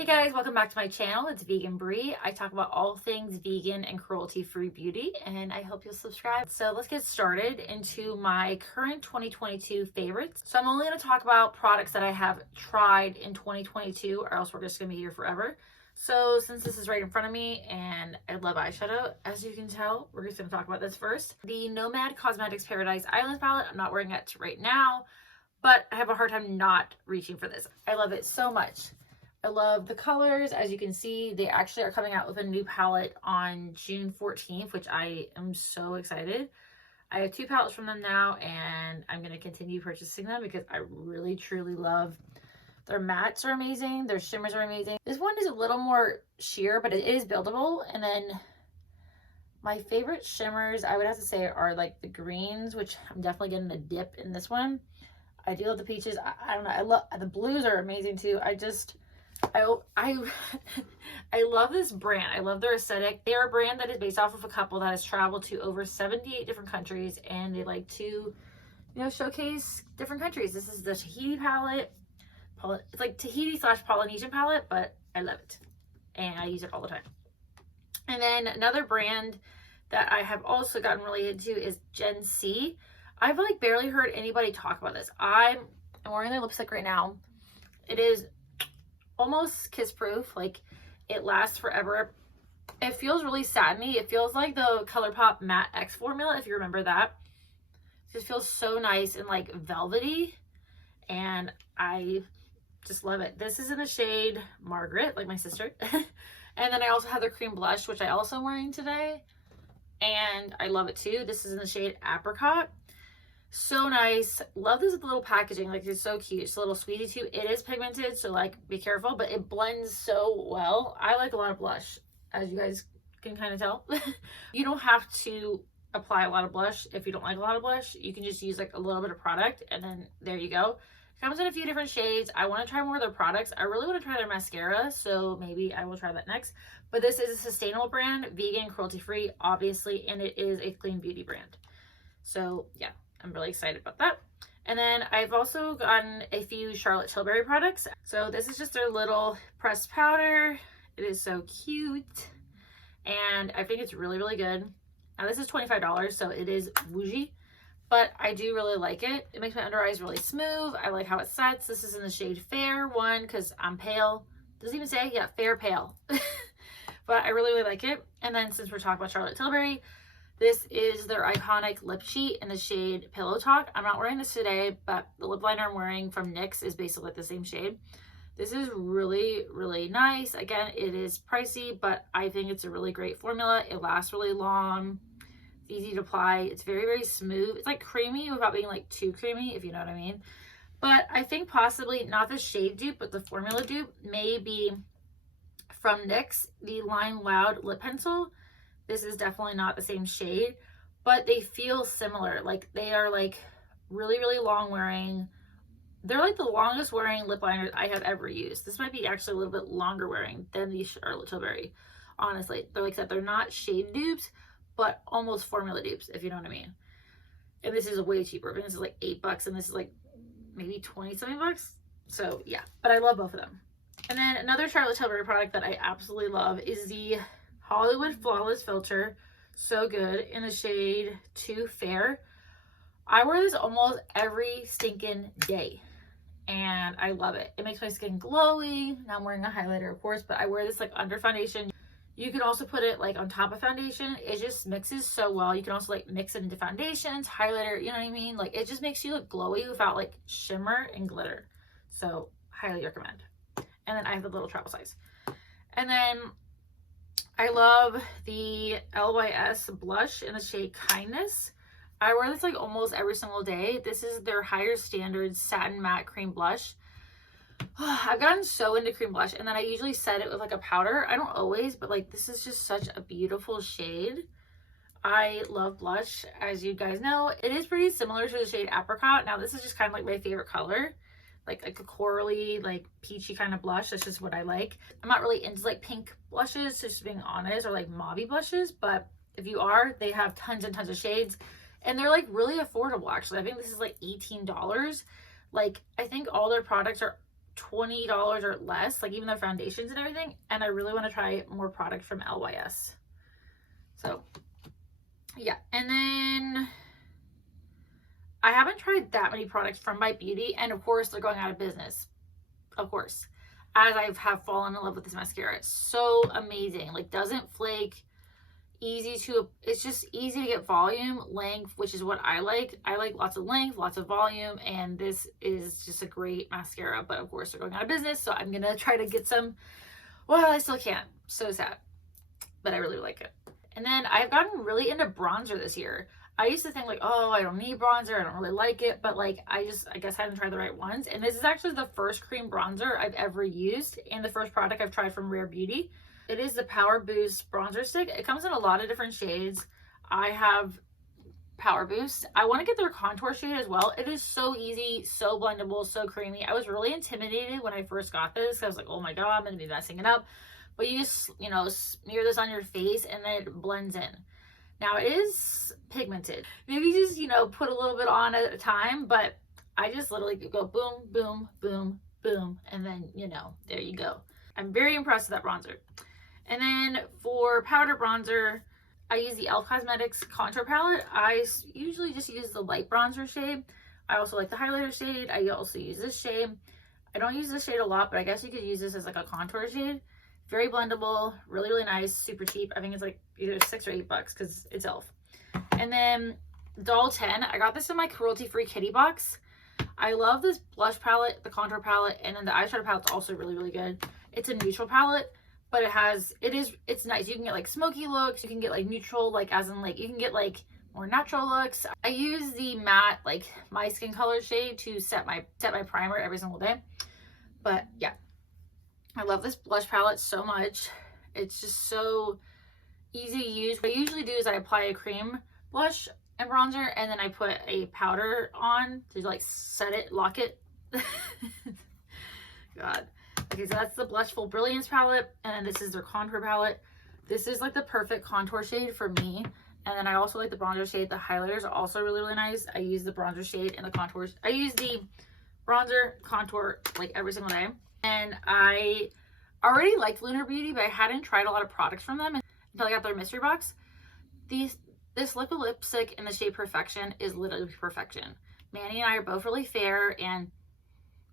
Hey guys, welcome back to my channel. It's Vegan Brie. I talk about all things vegan and cruelty-free beauty, and I hope you'll subscribe. So let's get started into my current 2022 favorites. So I'm only going to talk about products that I have tried in 2022, or else we're just going to be here forever. So since this is right in front of me and I love eyeshadow, as you can tell, we're just going to talk about this first. The Nomad Cosmetics Paradise Islands palette. I'm not wearing it right now, but I have a hard time not reaching for this. I love it so much. I love the colors. As you can see, they actually are coming out with a new palette on June 14th, which I am so excited. I have two palettes from them now, and I'm going to continue purchasing them because I really, truly love their mattes are amazing. Their shimmers are amazing. This one is a little more sheer, but it is buildable. And then my favorite shimmers, I would have to say, are like the greens, which I'm definitely getting a dip in this one. I do love the peaches. I don't know. I love the blues are amazing too. I love this brand. I love their aesthetic. They're a brand that is based off of a couple that has traveled to over 78 different countries, and they like to, showcase different countries. This is the Tahiti palette. It's like Tahiti / Polynesian palette, but I love it, and I use it all the time. And then another brand that I have also gotten really into is Gen C. I've like barely heard anybody talk about this. I'm wearing their lipstick right now. It is almost kiss proof. Like, it lasts forever. It feels really satiny. It feels like the ColourPop Matte X formula, if you remember that. It just feels so nice and like velvety, and I just love it. This is in the shade Margaret, like my sister. And then I also have the cream blush, which I also am wearing today, and I love it too. This is in the shade Apricot. So nice. Love this little packaging. Like, it's so cute. It's a little sweetie too. It is pigmented, so like be careful, but it blends so well. I like a lot of blush, as you guys can kind of tell. You don't have to apply a lot of blush if you don't like a lot of blush. You can just use like a little bit of product, and then there you go. It comes in a few different shades. I want to try more of their products. I really want to try their mascara, so maybe I will try that next. But this is a sustainable brand, vegan, cruelty-free, obviously, and it is a clean beauty brand. So yeah, I'm really excited about that. And then I've also gotten a few Charlotte Tilbury products. So this is just their little pressed powder. It is so cute, and I think it's really, really good. Now this is $25, so it is bougie, but I do really like it. It makes my under eyes really smooth. I like how it sets. This is in the shade Fair one because I'm pale. Doesn't even say, yeah, fair pale. But I really, really like it. And then since we're talking about Charlotte Tilbury, this is their iconic lip sheet in the shade Pillow Talk. I'm not wearing this today, but the lip liner I'm wearing from NYX is basically the same shade. This is really, really nice. Again, it is pricey, but I think it's a really great formula. It lasts really long. It's easy to apply. It's very, very smooth. It's like creamy without being like too creamy, if you know what I mean. But I think possibly not the shade dupe, but the formula dupe may be from NYX, the Line Loud lip pencil. This is definitely not the same shade, but they feel similar. Like, they are like really, really long wearing. They're like the longest wearing lip liners I have ever used. This might be actually a little bit longer wearing than the Charlotte Tilbury. Honestly, they're like that. They're not shade dupes, but almost formula dupes, if you know what I mean. And this is way cheaper. I mean, this is like $8, and this is like maybe 20 something bucks. So yeah, but I love both of them. And then another Charlotte Tilbury product that I absolutely love is the Hollywood Flawless Filter. So good, in the shade Too Fair. I wear this almost every stinking day, and I love it. It makes my skin glowy. Now I'm wearing a highlighter, of course, but I wear this like under foundation. You can also put it like on top of foundation. It just mixes so well. You can also like mix it into foundations, highlighter, you know what I mean? Like, it just makes you look glowy without like shimmer and glitter. So highly recommend. And then I have the little travel size. And then I love the LYS blush in the shade Kindness. I wear this like almost every single day. This is their Higher Standards Satin Matte Cream Blush. I've gotten so into cream blush, and then I usually set it with like a powder. I don't always, but like, this is just such a beautiful shade. I love blush, as you guys know. It is pretty similar to the shade Apricot. Now this is just kind of like my favorite color. Like a corally, like peachy kind of blush. That's just what I like. I'm not really into like pink blushes, just being honest, or like mauvey blushes, but if you are, they have tons and tons of shades, and they're like really affordable. Actually, I think this is like $18. Like, I think all their products are $20 or less, like even their foundations and everything. And I really want to try more product from LYS. So yeah. And then I haven't tried that many products from My Beauty, and of course they're going out of business, of course, as I have fallen in love with this mascara. It's so amazing, like doesn't flake, it's just easy to get volume, length, which is what I like. I like lots of length, lots of volume, and this is just a great mascara. But of course they're going out of business, so I'm gonna try to get some. Well, I still can't, so sad, but I really like it. And then I've gotten really into bronzer this year. I used to think like, oh, I don't need bronzer, I don't really like it, but like I guess I haven't tried the right ones. And this is actually the first cream bronzer I've ever used, and the first product I've tried from Rare Beauty. It is the Power Boost bronzer stick. It comes in a lot of different shades. I have Power Boost. I want to get their contour shade as well. It is so easy, so blendable, so creamy. I was really intimidated when I first got this. I was like, oh my god, I'm gonna be messing it up. But you just, you know, smear this on your face and then it blends in. Now it is pigmented. Maybe just, you know, put a little bit on at a time, but I just literally go boom, boom, boom, boom, and then, you know, there you go. I'm very impressed with that bronzer. And then for powder bronzer, I use the e.l.f. Cosmetics contour palette. I usually just use the light bronzer shade. I also like the highlighter shade. I also use this shade. I don't use this shade a lot, but I guess you could use this as like a contour shade. Very blendable, really, really nice, super cheap. I think it's like either $6 or $8 because it's e.l.f. And then Doll 10, I got this in my Cruelty-Free kitty box. I love this blush palette, the contour palette, and then the eyeshadow palette's also really, really good. It's a neutral palette, but it's nice. You can get like smoky looks, you can get like neutral, like as in like you can get like more natural looks. I use the matte, like my skin color shade to set my primer every single day. But yeah, I love this blush palette so much. It's just so easy to use. What I usually do is I apply a cream blush and bronzer, and then I put a powder on to like set it, lock it. God. Okay, so that's the Blushful Brilliance palette, and then this is their contour palette. This is like the perfect contour shade for me. And then I also like the bronzer shade. The highlighters are also really, really nice. I use the bronzer shade and the contours. I use the bronzer contour like every single day. And I already liked Lunar Beauty, but I hadn't tried a lot of products from them until I got their mystery box. This liquid lipstick in the shade Perfection is literally perfection. Manny and I are both really fair, and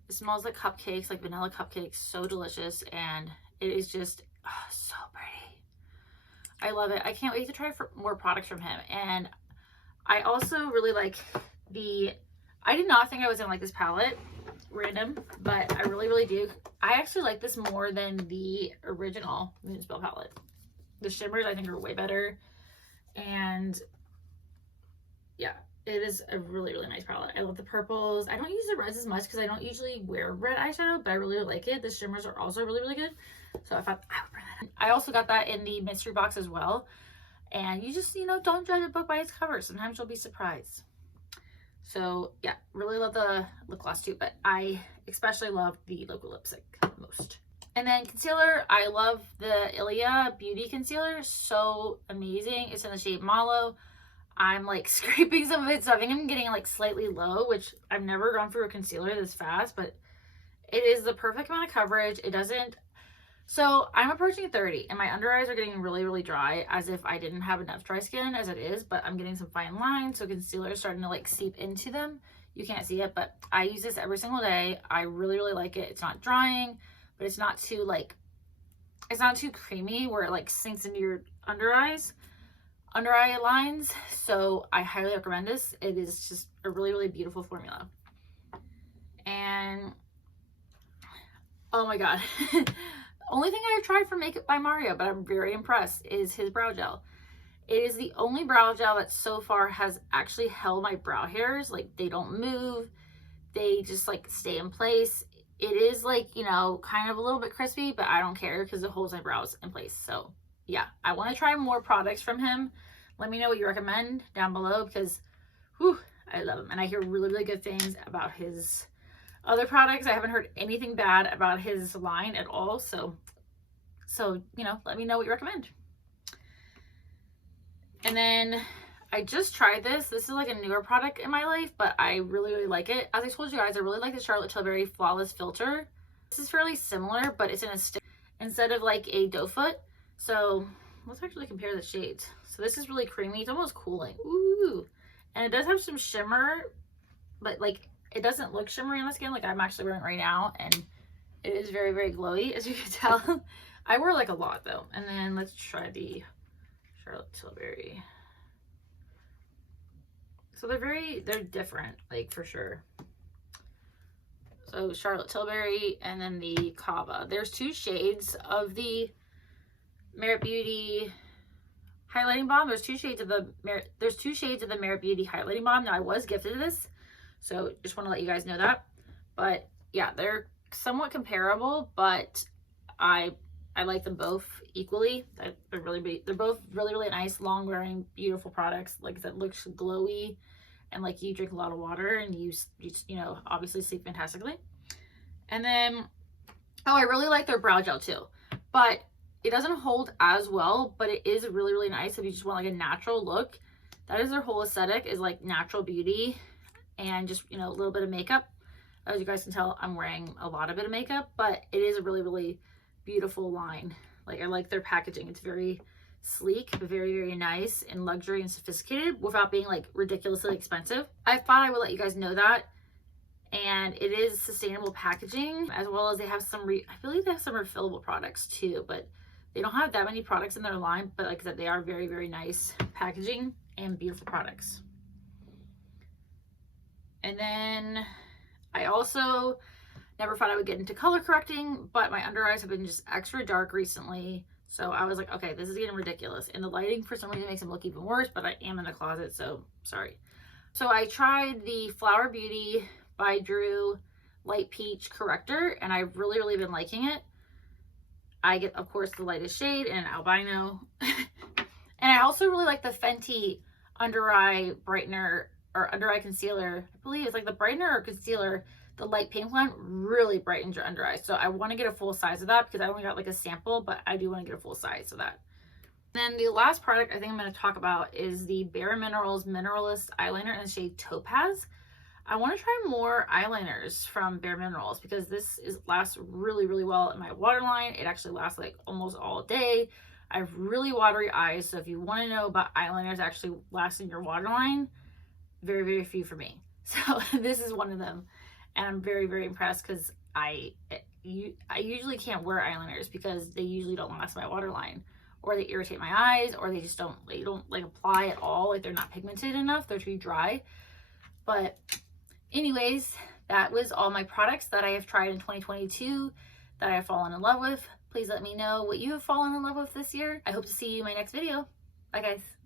it smells like cupcakes, like vanilla cupcakes. So delicious, and it is just so pretty. I love it. I can't wait to try more products from him. And I also really like I did not think I was gonna like this palette, random, but I really, really do. I actually like this more than the original Moonspell palette. The shimmers I think are way better, and yeah, it is a really, really nice palette. I love the purples. I don't use the reds as much because I don't usually wear red eyeshadow, but I really like it. The shimmers are also really, really good, so I thought I would bring that in. I also got that in the mystery box as well, and you just, you know, don't judge a book by its cover. Sometimes you'll be surprised. So yeah, really love the lip gloss too, but I especially love the liquid lipstick most. And then concealer, I love the Ilia Beauty Concealer. So amazing. It's in the shade Mallow. I'm like scraping some of it, so I think I'm getting like slightly low, which I've never gone through a concealer this fast, but it is the perfect amount of coverage. It doesn't. So I'm approaching 30 and my under eyes are getting really, really dry, as if I didn't have enough dry skin as it is, but I'm getting some fine lines. So concealer is starting to like seep into them. You can't see it, but I use this every single day. I really, really like it. It's not drying, but it's not too like, it's not too creamy where it like sinks into your under eye lines. So I highly recommend this. It is just a really, really beautiful formula. And oh my God. Only thing I've tried from Makeup by Mario, but I'm very impressed, is his brow gel. It is the only brow gel that so far has actually held my brow hairs. Like, they don't move. They just like stay in place. It is like, you know, kind of a little bit crispy, but I don't care because it holds my brows in place. So yeah, I want to try more products from him. Let me know what you recommend down below, because whew, I love him. And I hear really, really good things about his other products. I haven't heard anything bad about his line at all. So, you know, let me know what you recommend. And then I just tried this. This is like a newer product in my life, but I really, really like it. As I told you guys, I really like the Charlotte Tilbury Flawless Filter This is fairly similar, but it's in a stick instead of like a doe foot. So let's actually compare the shades. So this is really creamy. It's almost cooling. Ooh. And it does have some shimmer, but like it doesn't look shimmery on the skin like I'm actually wearing right now. And it is very, very glowy, as you can tell. I wear like a lot though. And then let's try the Charlotte Tilbury. So they're different, like for sure. So Charlotte Tilbury and then the Kava. There's 2 shades of the Merit Beauty highlighting balm. There's 2 shades of the Merit Beauty highlighting balm. Now I was gifted this, so just want to let you guys know that. But yeah, they're somewhat comparable, but I like them both equally. They're both really nice, long wearing, beautiful products. Like that looks glowy, and like you drink a lot of water and you know, obviously sleep fantastically. And then, oh, I really like their brow gel too, but it doesn't hold as well, but it is really nice if you just want like a natural look. That is their whole aesthetic, is like natural beauty and just, you know, a little bit of makeup. As you guys can tell, I'm wearing a lot of bit of makeup, but it is a really beautiful line. Like I like their packaging. It's very sleek, but very nice and luxury and sophisticated without being like ridiculously expensive. I thought I would let you guys know that. And it is sustainable packaging, as well as they have some I believe they have some refillable products too, but they don't have that many products in their line. But like I said, they are very nice packaging and beautiful products. And then I also never thought I would get into color correcting, but my under eyes have been just extra dark recently. So I was like, okay, this is getting ridiculous. And the lighting for some reason makes them look even worse, but I am in the closet, so sorry. So I tried the Flower Beauty by Drew Light Peach Corrector, and I've really been liking it. I get, of course, the lightest shade and albino. And I also really like the Fenty under eye brightener or under eye concealer. I believe it's like the brightener or concealer. The light pink one really brightens your under eyes. So I want to get a full size of that because I only got like a sample, but I do want to get a full size of that. Then the last product I think I'm going to talk about is the Bare Minerals Mineralist Eyeliner in the shade Topaz. I want to try more eyeliners from Bare Minerals because this lasts really well in my waterline. It actually lasts like almost all day. I have really watery eyes, so if you want to know about eyeliners actually lasting your waterline, very few for me. So this is one of them. And I'm very impressed because I usually can't wear eyeliners because they usually don't last my waterline, or they irritate my eyes, or they just don't like apply at all. Like they're not pigmented enough. They're too dry. But anyways, that was all my products that I have tried in 2022 that I have fallen in love with. Please let me know what you have fallen in love with this year. I hope to see you in my next video. Bye guys.